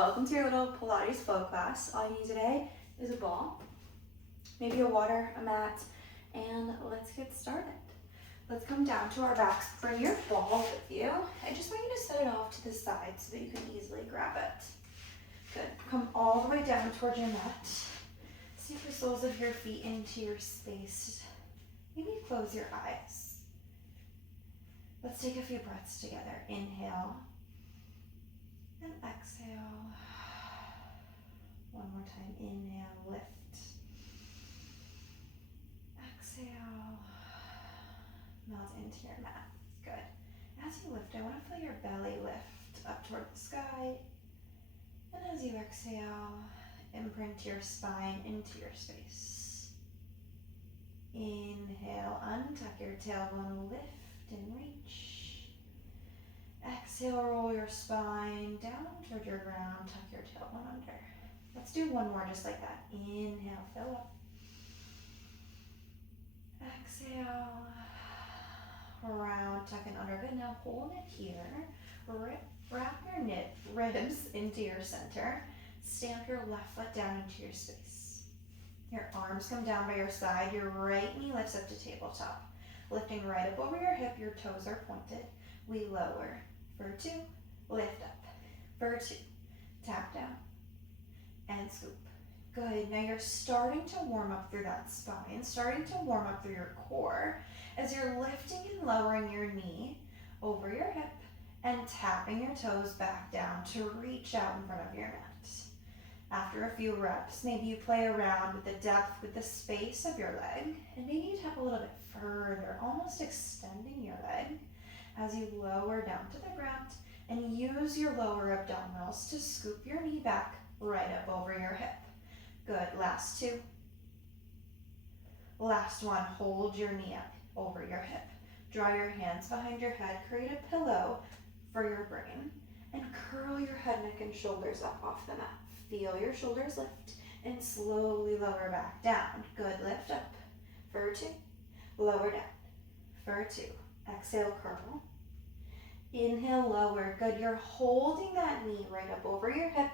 Welcome to your little Pilates flow class. All you need today is a ball, maybe a water, a mat, and let's get started. Let's come down to our backs. Bring your ball with you. I just want you to set it off to the side so that you can easily grab it. Good. Come all the way down towards your mat. Sink the soles of your feet into your space. Maybe close your eyes. Let's take a few breaths together. Inhale and exhale. One more time. Inhale, lift. Exhale. Melt into your mat. Good. As you lift, I want to feel your belly lift up toward the sky. And as you exhale, imprint your spine into your space. Inhale, untuck your tailbone, lift and reach. Exhale, roll your spine down toward your ground, tuck your tailbone under. Let's do one more just like that. Inhale, fill up. Exhale, round, tuck and under. Good. Now hold it here. Wrap your ribs into your center. Stamp your left foot down into your space. Your arms come down by your side. Your right knee lifts up to tabletop. Lifting right up over your hip, your toes are pointed. We lower. For 2, lift up. For 2, tap down. And scoop. Good. Now you're starting to warm up through that spine, starting to warm up through your core as you're lifting and lowering your knee over your hip and tapping your toes back down to reach out in front of your mat. After a few reps, maybe you play around with the depth, with the space of your leg, and maybe you tap a little bit further, almost extending your leg as you lower down to the ground and use your lower abdominals to scoop your knee back right up over your hip. Good. Last 2. Last one. Hold your knee up over your hip. Draw your hands behind your head. Create a pillow for your brain and curl your head, neck, and shoulders up off the mat. Feel your shoulders lift and slowly lower back down. Good. Lift up. For 2. Lower down. For 2. Exhale, curl. Inhale, lower. Good. You're holding that knee right up over your hip,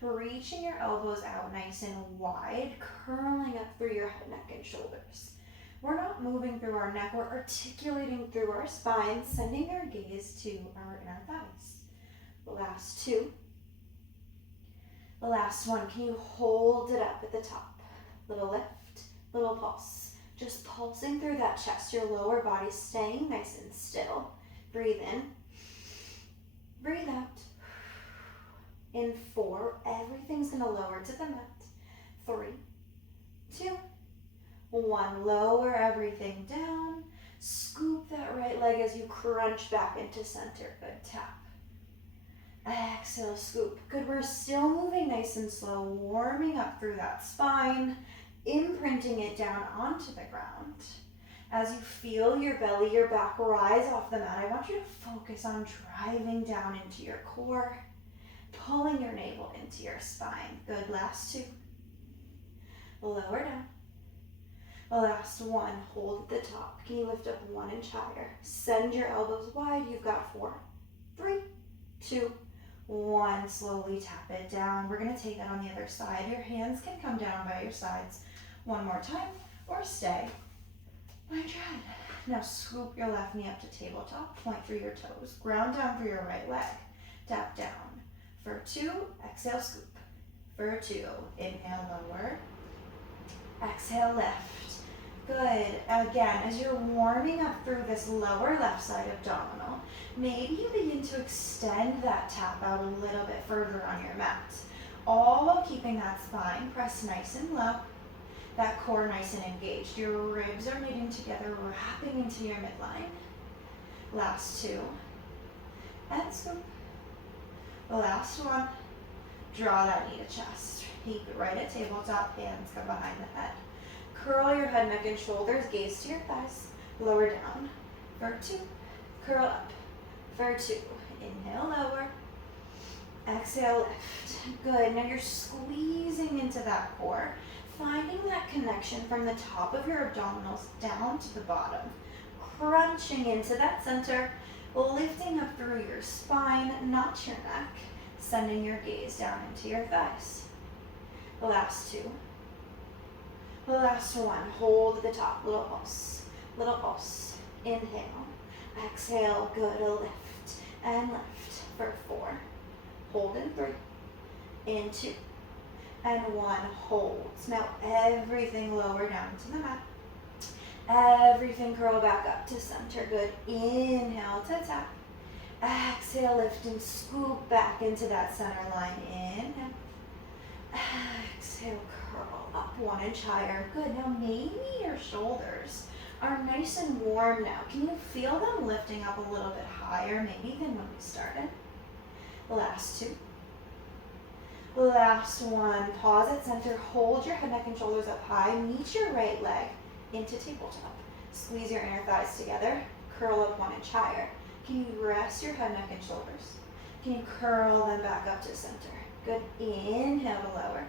reaching your elbows out nice and wide, curling up through your head, neck, and shoulders. We're not moving through our neck. We're articulating through our spine, sending our gaze to our inner thighs. The last 2. The last one. Can you hold it up at the top? Little lift, little pulse. Just pulsing through that chest, your lower body staying nice and still. Breathe in. Breathe out. In 4, everything's going to lower to the mat. 3, 2, 1. Lower everything down. Scoop that right leg as you crunch back into center. Good. Tap. Exhale, scoop. Good. We're still moving nice and slow, warming up through that spine, imprinting it down onto the ground. As you feel your belly, your back rise off the mat, I want you to focus on driving down into your core, pulling your navel into your spine. Good. Last 2. Lower down. Last 1. Hold at the top. Can you lift up 1 inch higher? Send your elbows wide. You've got 4, 3, 2, 1. Slowly tap it down. We're going to take that on the other side. Your hands can come down by your sides one more time or stay. My dread. Now scoop your left knee up to tabletop. Point through your toes. Ground down through your right leg. Tap down. For 2, exhale, scoop. For 2, inhale, lower. Exhale, lift. Good. Again, as you're warming up through this lower left side abdominal, maybe you begin to extend that tap out a little bit further on your mat, all while keeping that spine pressed nice and low, that core nice and engaged. Your ribs are knitting together, wrapping into your midline. Last 2. And scoop. The last 1. Draw that knee to chest. Peek right at tabletop, hands come behind the head. Curl your head, neck, and shoulders, gaze to your thighs. Lower down. For 2. Curl up. For 2. Inhale, lower. Exhale, lift. Good. Now you're squeezing into that core, finding that connection from the top of your abdominals down to the bottom. Crunching into that center, lifting up through your spine, not your neck. sending your gaze down into your thighs. The last two. The last one, hold at the top, little pulse, little pulse. Inhale, exhale, good, lift and lift for 4. Hold in 3, in 2, and 1, hold. Now everything lower down to the mat. Everything curl back up to center, good. Inhale to tap. Exhale, lift and scoop back into that center line. Inhale. Exhale, curl up 1 inch higher. Good. Now maybe your shoulders are nice and warm now. Can you feel them lifting up a little bit higher maybe than when we started? Last 2. Last 1. Pause at center. Hold your head, neck, and shoulders up high. Meet your right leg into tabletop. Squeeze your inner thighs together. Curl up 1 inch higher. Can you rest your head, neck, and shoulders? Can you curl them back up to center? Good. Inhale to lower.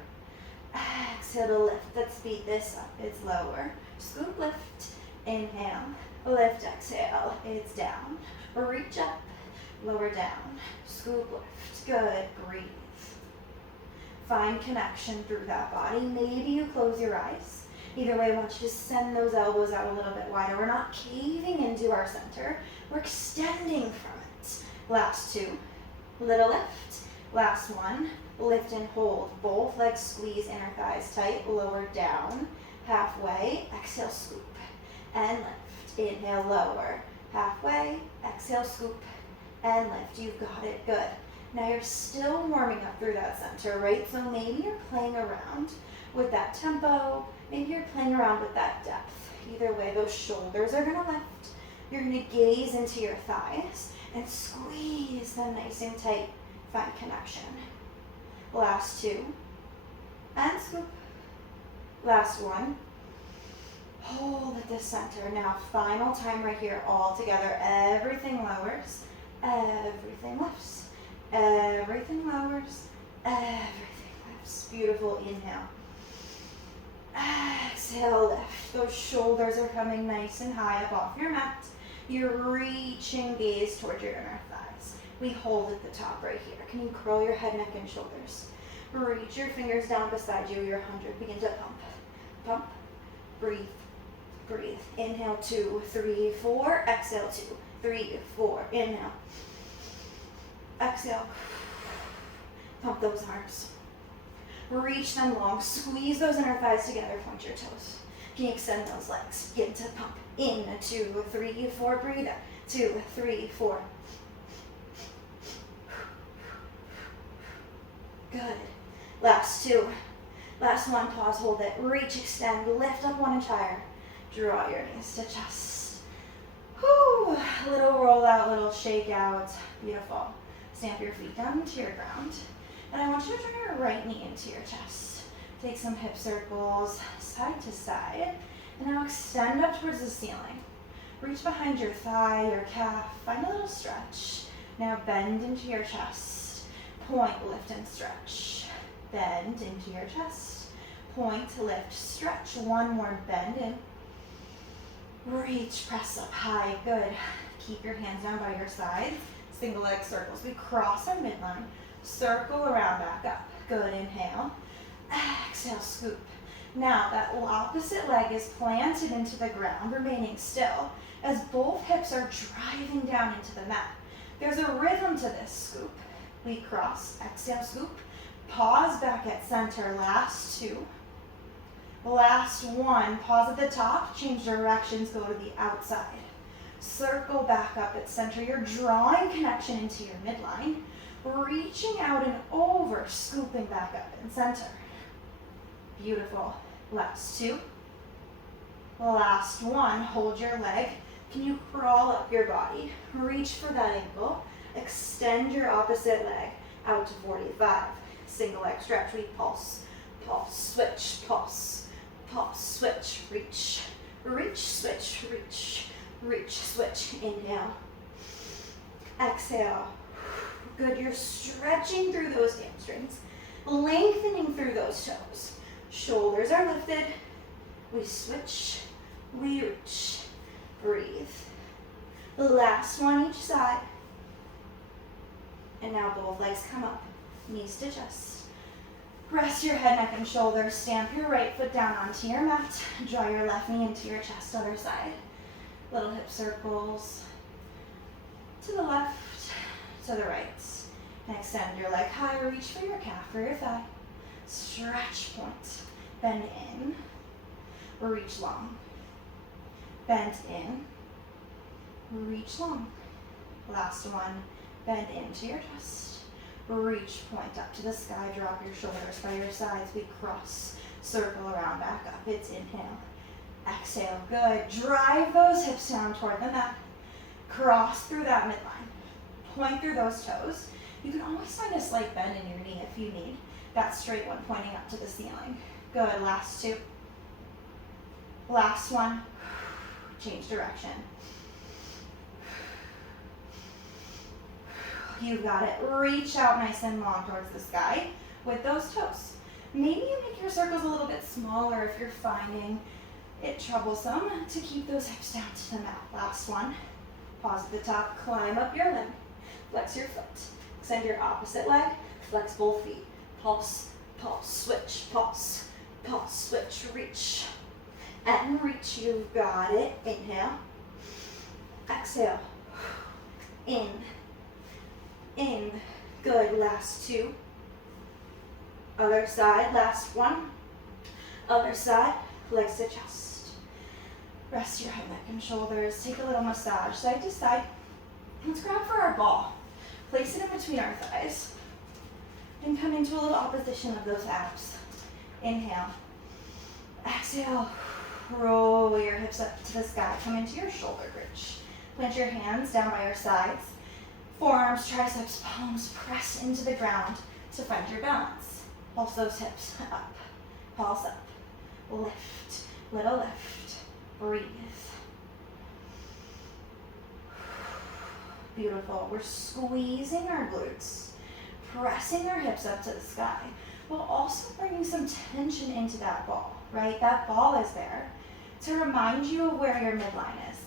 Exhale to lift. Let's speed this up. It's lower. Scoop, lift. Inhale. Lift, exhale. It's down. Reach up. Lower down. Scoop, lift. Good. Breathe. Find connection through that body. Maybe you close your eyes. Either way, I want you to send those elbows out a little bit wider. We're not caving into our center. We're extending from it. Last 2. Little lift. Last 1. Lift and hold. Both legs squeeze inner thighs tight. Lower down. Halfway. Exhale, scoop. And lift. Inhale, lower. Halfway. Exhale, scoop. And lift. You've got it. Good. Now you're still warming up through that center, right? So maybe you're playing around with that tempo. Maybe you're playing around with that depth. Either way, those shoulders are gonna lift. You're gonna gaze into your thighs and squeeze them nice and tight. Find connection. Last 2. And scoop. Last 1. Hold at the center. Now, final time right here, all together. Everything lowers. Everything lifts. Everything lowers. Everything lifts. Beautiful. Inhale. Exhale, lift. Those shoulders are coming nice and high up off your mat. You're reaching gaze towards your inner thighs. We hold at the top right here. Can you curl your head, neck, and shoulders? Reach your fingers down beside you. Your 100. Begin to pump. Pump. Breathe. Breathe. Inhale, 2, 3, 4. Exhale, 2, 3, 4. Inhale. Exhale. Pump those arms. Reach them long. Squeeze those inner thighs together. Point your toes. Can you extend those legs? Begin to pump. In, 2, 3, 4. Breathe out. 2, 3, 4. Good. Last 2. Last 1. Pause. Hold it. Reach, extend. Lift up 1 inch higher. Draw your knees to chest. Whew. Little roll out, little shake out. Beautiful. Stamp your feet down into your ground. And I want you to turn your right knee into your chest. Take some hip circles, side to side. And now extend up towards the ceiling. Reach behind your thigh, your calf. Find a little stretch. Now bend into your chest. Point, lift, and stretch. Bend into your chest. Point, lift, stretch. 1 more bend in. Reach, press up high. Good. Keep your hands down by your sides. Single leg circles. We cross our midline. Circle around, back up. Good. Inhale. Exhale, scoop. Now that opposite leg is planted into the ground, remaining still, as both hips are driving down into the mat. There's a rhythm to this scoop. We cross. Exhale, scoop. Pause back at center. Last 2. Last 1. Pause at the top. Change directions. Go to the outside. Circle back up at center. You're drawing connection into your midline. Reaching out and over. Scooping back up in center. Beautiful. Last 2. Last 1. Hold your leg. Can you crawl up your body? Reach for that ankle. Extend your opposite leg out to 45. Single leg stretch. We pulse. Pulse. Switch. Pulse. Pulse. Switch. Reach. Reach. Switch. Reach. Reach. Switch. Inhale. Exhale. Good. You're stretching through those hamstrings. Lengthening through those toes. Shoulders are lifted. We switch. We reach. Breathe. The last one each side. And now both legs come up. knees to chest. Rest your head, neck, and shoulders. Stamp your right foot down onto your mat. Draw your left knee into your chest, other side. Little hip circles to the left, to the right. And extend your leg high. Reach for your calf or your thigh. Stretch point. Bend in. Reach long. Bend in. Reach long. Last one. Bend into your chest. Reach, point up to the sky. Drop your shoulders by your sides. We cross. Circle around, back up. It's inhale. Exhale. Good. Drive those hips down toward the mat. Cross through that midline. Point through those toes. You can always find a slight bend in your knee if you need. That straight one pointing up to the ceiling. Good. Last two. Last one. Change direction. You got it. Reach out nice and long towards the sky with those toes. Maybe you make your circles a little bit smaller if you're finding it troublesome to keep those hips down to the mat. Last one. Pause at the top. Climb up your limb. Flex your foot. Extend your opposite leg. Flex both feet. Pulse, pulse, switch, pulse, pulse, switch, reach. And reach. You've got it. Inhale. Exhale. In. In. Good. Last two. Other side. Last one. Other side. Legs to chest. Rest your head, neck, and shoulders. Take a little massage side to side. Let's grab for our ball. Place it in between our thighs. And come into a little opposition of those abs. Inhale. Exhale. Roll your hips up to the sky. Come into your shoulder bridge. Plant your hands down by your sides. Forearms, triceps, palms press into the ground to find your balance. Pulse those hips up. Pulse up. Lift. Little lift. Breathe. Beautiful. We're squeezing our glutes, pressing our hips up to the sky, while also bringing some tension into that ball, right? That ball is there to remind you of where your midline is.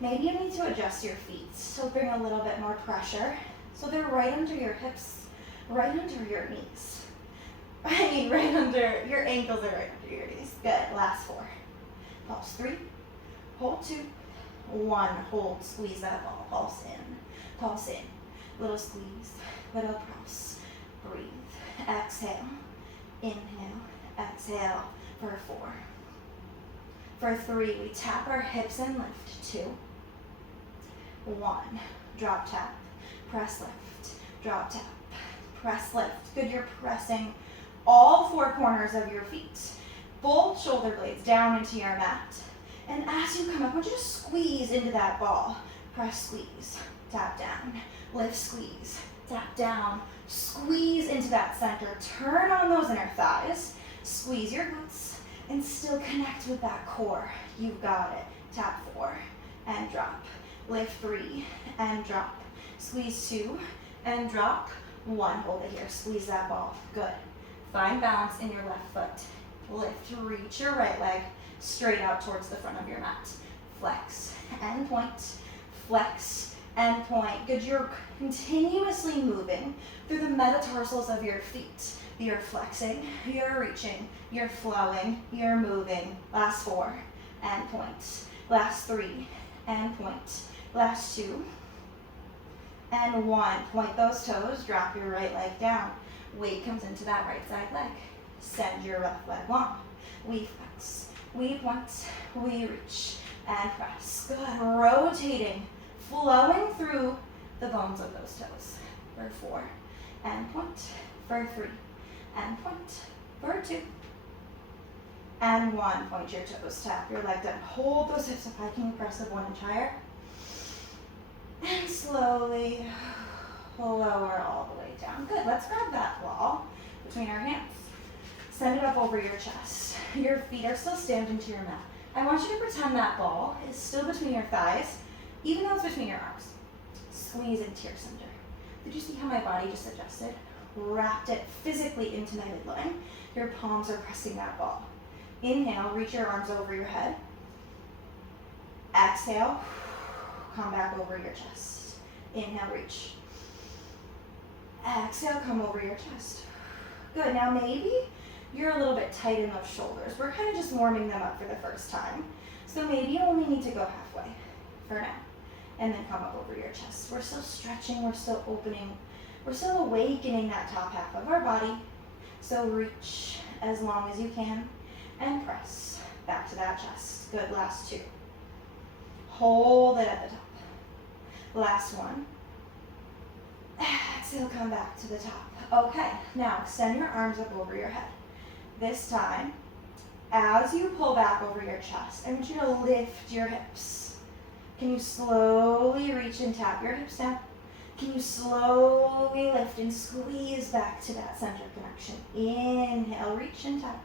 Maybe you need to adjust your feet, so bring a little bit more pressure so they're right under your hips, right under your knees. I mean, right under, your ankles are right under your knees. Good. Last four. Pulse three. Hold two. One. Hold. Squeeze that ball. Pulse in. Pulse in. Little squeeze. Little press. Breathe. Exhale. Inhale. Exhale. For four. For three, we tap our hips and lift. Two. One. Drop tap. Press lift. Drop tap. Press lift. Good. You're pressing all four corners of your feet. Both shoulder blades down into your mat. And as you come up, I want you to squeeze into that ball. Press, squeeze, tap down, lift, squeeze, tap down, squeeze into that center. Turn on those inner thighs, squeeze your glutes, and still connect with that core. You've got it. Tap four, and drop. Lift three, and drop. Squeeze two, and drop. One, hold it here, squeeze that ball. Good. Find balance in your left foot. Lift, reach your right leg straight out towards the front of your mat. Flex and point, flex and point. Good, you're continuously moving through the metatarsals of your feet. You're flexing, you're reaching, you're flowing, you're moving. Last four, and point. Last three, and point. Last two, and one. Point those toes, drop your right leg down. Weight comes into that right side leg. Send your left leg long. We flex, we point, we reach, and press. Good. Rotating, flowing through the bones of those toes. For four, and point. For three, and point. For two, and one. Point your toes, tap your leg down. Hold those hips up high. Can you press up 1 inch higher? And slowly lower all the way down. Good. Let's grab that ball between our hands. Send it up over your chest. Your feet are still stamped into your mat. I want you to pretend that ball is still between your thighs, even though it's between your arms. Squeeze into your center. Did you see how my body just adjusted? Wrapped it physically into my midline. Your palms are pressing that ball. Inhale, reach your arms over your head. Exhale, come back over your chest. Inhale, reach. Exhale, come over your chest. Good, now maybe you're a little bit tight in those shoulders. We're kind of just warming them up for the first time. So maybe you only need to go halfway for now. And then come up over your chest. We're still stretching, we're still opening, we're still awakening that top half of our body. So reach as long as you can and press back to that chest. Good, last two. Hold it at the top. Last one. Exhale, come back to the top. Okay, now extend your arms up over your head. This time, as you pull back over your chest, I want you to lift your hips. Can you slowly reach and tap your hips down? Can you slowly lift and squeeze back to that center connection? Inhale, reach and tap.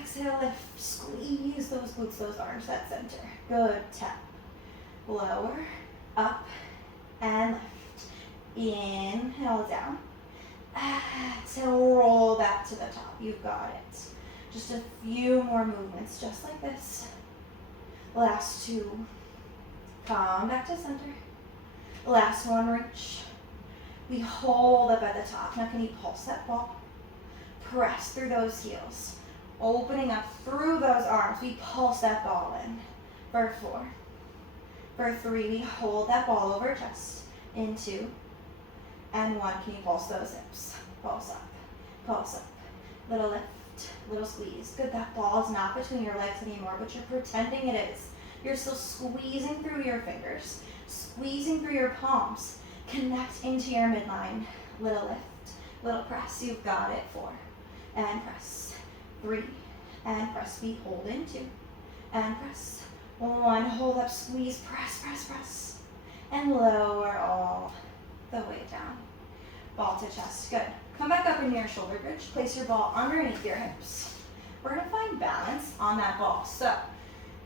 Exhale, lift, squeeze those glutes, those arms, that center. Good, tap. Lower, up, and lift. Inhale down. Exhale, roll back to the top. You've got it. Just a few more movements, just like this. Last two. Come back to center. Last one, reach. We hold up at the top. Now can you pulse that ball? Press through those heels. Opening up through those arms. We pulse that ball in. For 4. For 3, we hold that ball over chest. In 2. And 1, can you pulse those hips? Pulse up, pulse up. Little lift, little squeeze. Good, that ball is not between your legs anymore, but you're pretending it is. You're still squeezing through your fingers, squeezing through your palms. Connect into your midline. Little lift, little press. You've got it. 4. And press. 3. And press. We hold in 2. And press. 1. Hold up, squeeze, press, press, press. And lower all the way down. Ball to chest. Good. Come back up into your shoulder bridge. Place your ball underneath your hips. We're going to find balance on that ball. So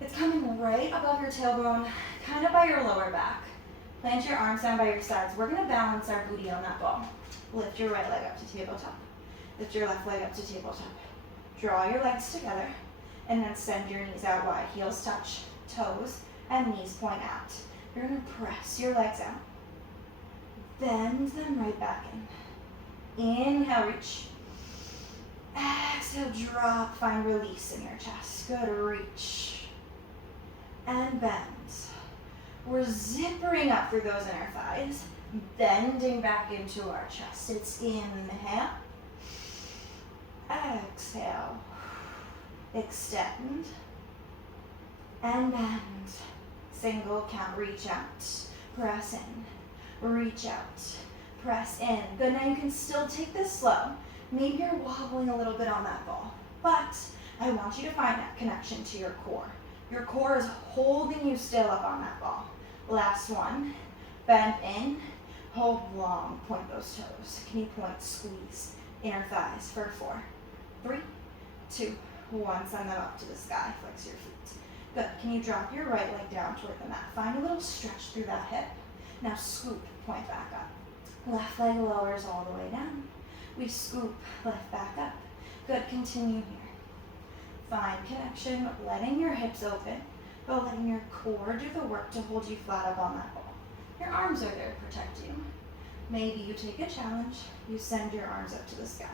it's coming right above your tailbone, kind of by your lower back. Plant your arms down by your sides. We're going to balance our booty on that ball. Lift your right leg up to tabletop. Lift your left leg up to tabletop. Draw your legs together and then send your knees out wide. Heels touch, toes, and knees point out. You're going to press your legs out. Bend them right back in. Inhale, reach. Exhale, drop. Find release in your chest. Good, reach. And bend. We're zippering up through those inner thighs, bending back into our chest. It's inhale. Exhale. Extend. And bend. Single count, reach out. Press in. Reach out, press in. Good, now you can still take this slow. Maybe you're wobbling a little bit on that ball, but I want you to find that connection to your core. Your core is holding you still up on that ball. Last one, bend in, hold long, point those toes. Can you point, squeeze, inner thighs for 4, 3, 2, 1, send them up to the sky, flex your feet. Good, can you drop your right leg down toward the mat? Find a little stretch through that hip. Now scoop, point back up. Left leg lowers all the way down. We scoop, lift back up. Good, continue here. Find connection, letting your hips open, but letting your core do the work to hold you flat up on that ball. Your arms are there to protect you. Maybe you take a challenge, you send your arms up to the sky.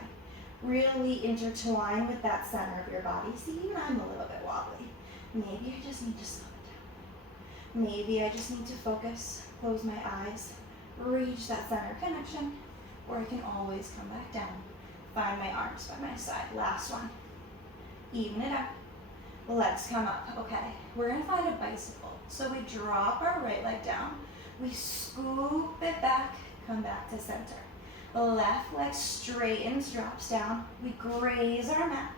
Really intertwine with that center of your body. See, even I'm a little bit wobbly. Maybe I just need to slow it down. Maybe I just need to focus. Close my eyes, reach that center connection, or I can always come back down. Find my arms by my side. Last one. Even it out. Legs come up. Okay, we're gonna find a bicycle. So we drop our right leg down, we scoop it back, come back to center. The left leg straightens, drops down, we graze our mat,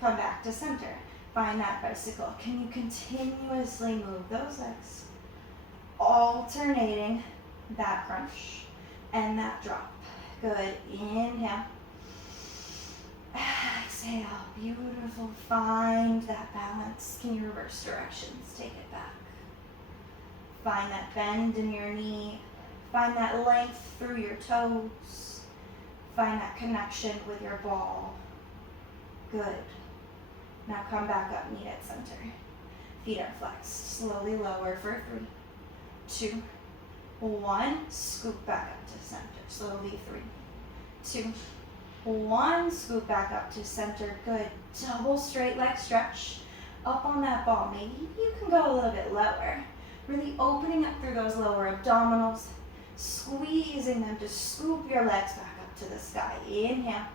come back to center. Find that bicycle. Can you continuously move those legs? Alternating that crunch and that drop. Good. Inhale. Exhale. Beautiful. Find that balance. Can you reverse directions? Take it back. Find that bend in your knee. Find that length through your toes. Find that connection with your ball. Good. Now come back up, knee at center. Feet are flexed. Slowly lower for 3, 2, 1, scoop back up to center. Slowly, 3, 2, 1, scoop back up to center. Good. Double straight leg stretch. Up on that ball. Maybe you can go a little bit lower. Really opening up through those lower abdominals. Squeezing them to scoop your legs back up to the sky. Inhale.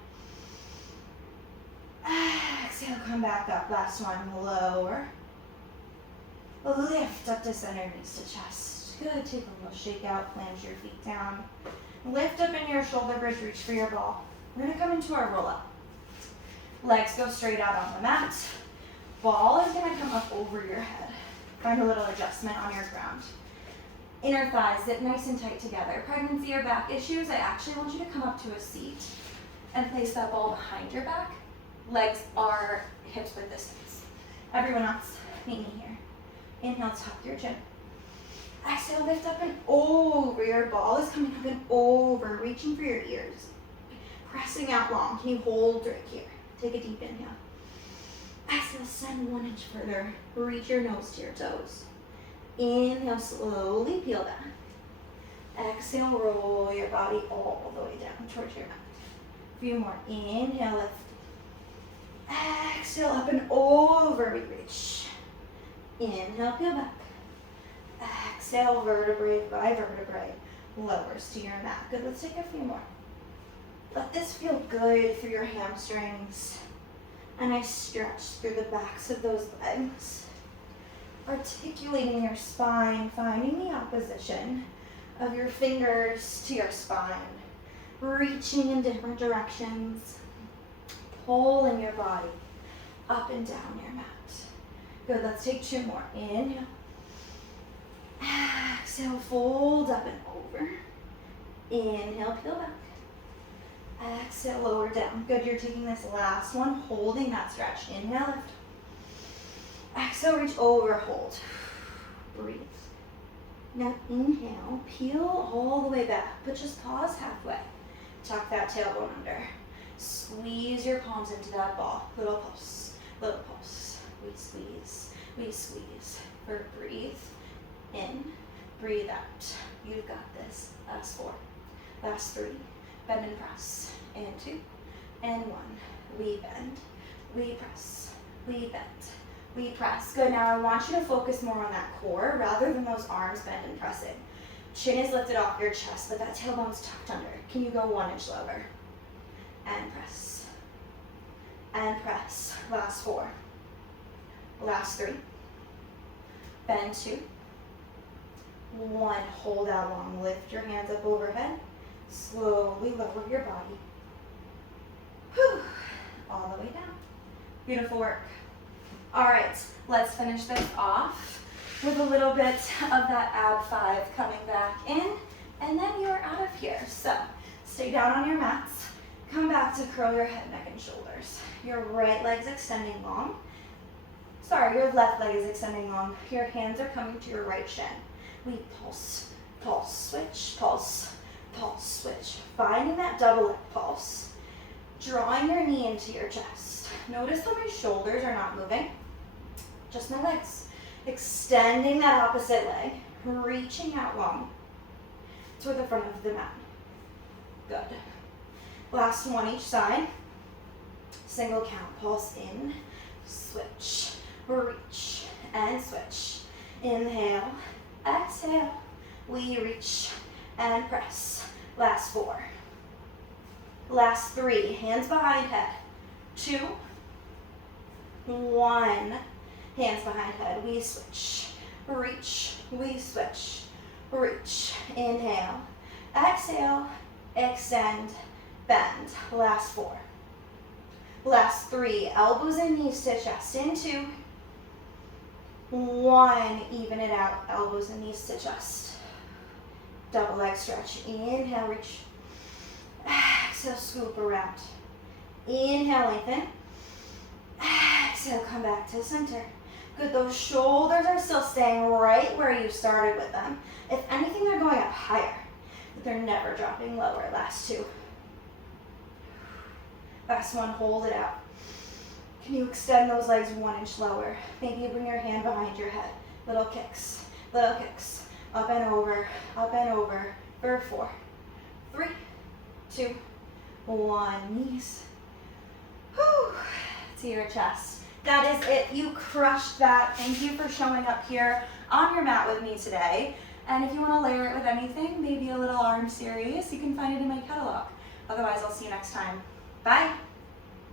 Exhale, come back up. Last one, lower. Lift up to center, knees to chest. Good, take a little shake out, plant your feet down. Lift up in your shoulder bridge, reach for your ball. We're gonna come into our roll up. Legs go straight out on the mat. Ball is gonna come up over your head. Find a little adjustment on your ground. Inner thighs zip nice and tight together. Pregnancy or back issues, I actually want you to come up to a seat and place that ball behind your back. Legs are hips width distance. Everyone else, meet me here. Inhale, tuck your chin. Exhale, lift up and over. Your ball is coming up and over, reaching for your ears. Pressing out long. Can you hold right here? Take a deep inhale. Exhale, send 1 inch further. Reach your nose to your toes. Inhale, slowly peel down. Exhale, roll your body all the way down towards your mat. A few more. Inhale, lift. Exhale, up and over, we reach. Inhale, peel back. Exhale, vertebrae by vertebrae, lowers to your mat. Good, let's take a few more. Let this feel good for your hamstrings. A nice stretch through the backs of those legs. Articulating your spine, finding the opposition of your fingers to your spine. Reaching in different directions. Pulling your body up and down your mat. Good, let's take 2 more. Inhale. Exhale, fold up and over. Inhale, peel back. Exhale, lower down. Good, you're taking this last one, holding that stretch. Inhale, lift. Exhale, reach over, hold. Breathe. Now inhale, peel all the way back, but just pause halfway. Tuck that tailbone under. Squeeze your palms into that ball. Little pulse, little pulse. We squeeze, we squeeze. Breathe in, breathe out. You've got this. Last 4, last 3. Bend and press. And 2, and 1. We bend, we press, we bend, we press. Good, now I want you to focus more on that core rather than those arms bend and pressing. Chin is lifted off your chest, but that tailbone's tucked under. Can you go 1 inch lower? And press. And press. Last 4. Last 3. Bend 2. 1. Hold out long. Lift your hands up overhead. Slowly lower your body. Whew. All the way down. Beautiful work. All right, let's finish this off with a little bit of that ab 5 coming back in, and then you're out of here. So stay down on your mats. Come back to curl your head, neck, and shoulders. Your right leg's extending long. Sorry, your left leg is extending long. Your hands are coming to your right shin. We pulse, pulse, switch, pulse, pulse, switch. Finding that double leg pulse. Drawing your knee into your chest. Notice how my shoulders are not moving. Just my legs. Extending that opposite leg. Reaching out long toward the front of the mat. Good. Last 1 each side. Single count. Pulse in. Switch. Reach. And switch. Inhale. Exhale. We reach. And press. Last 4. Last 3. Hands behind head. 2. 1. Hands behind head. We switch. Reach. We switch. Reach. Inhale. Exhale. Extend. Bend. Last 4. Last 3. Elbows and knees to chest. In 2. 1. Even it out. Elbows and knees to chest. Double leg stretch. Inhale. Reach. Exhale. Scoop around. Inhale. Lengthen. Exhale. Come back to center. Good. Those shoulders are still staying right where you started with them. If anything, they're going up higher. But they're never dropping lower. Last 2. Last 1. Hold it out. Can you extend those legs 1 inch lower? Maybe you bring your hand behind your head. Little kicks. Little kicks. Up and over, for 4, 3, 2, 1. Knees. Whew. To your chest. That is it. You crushed that. Thank you for showing up here on your mat with me today. And if you want to layer it with anything, maybe a little arm series, you can find it in my catalog. Otherwise, I'll see you next time. Bye.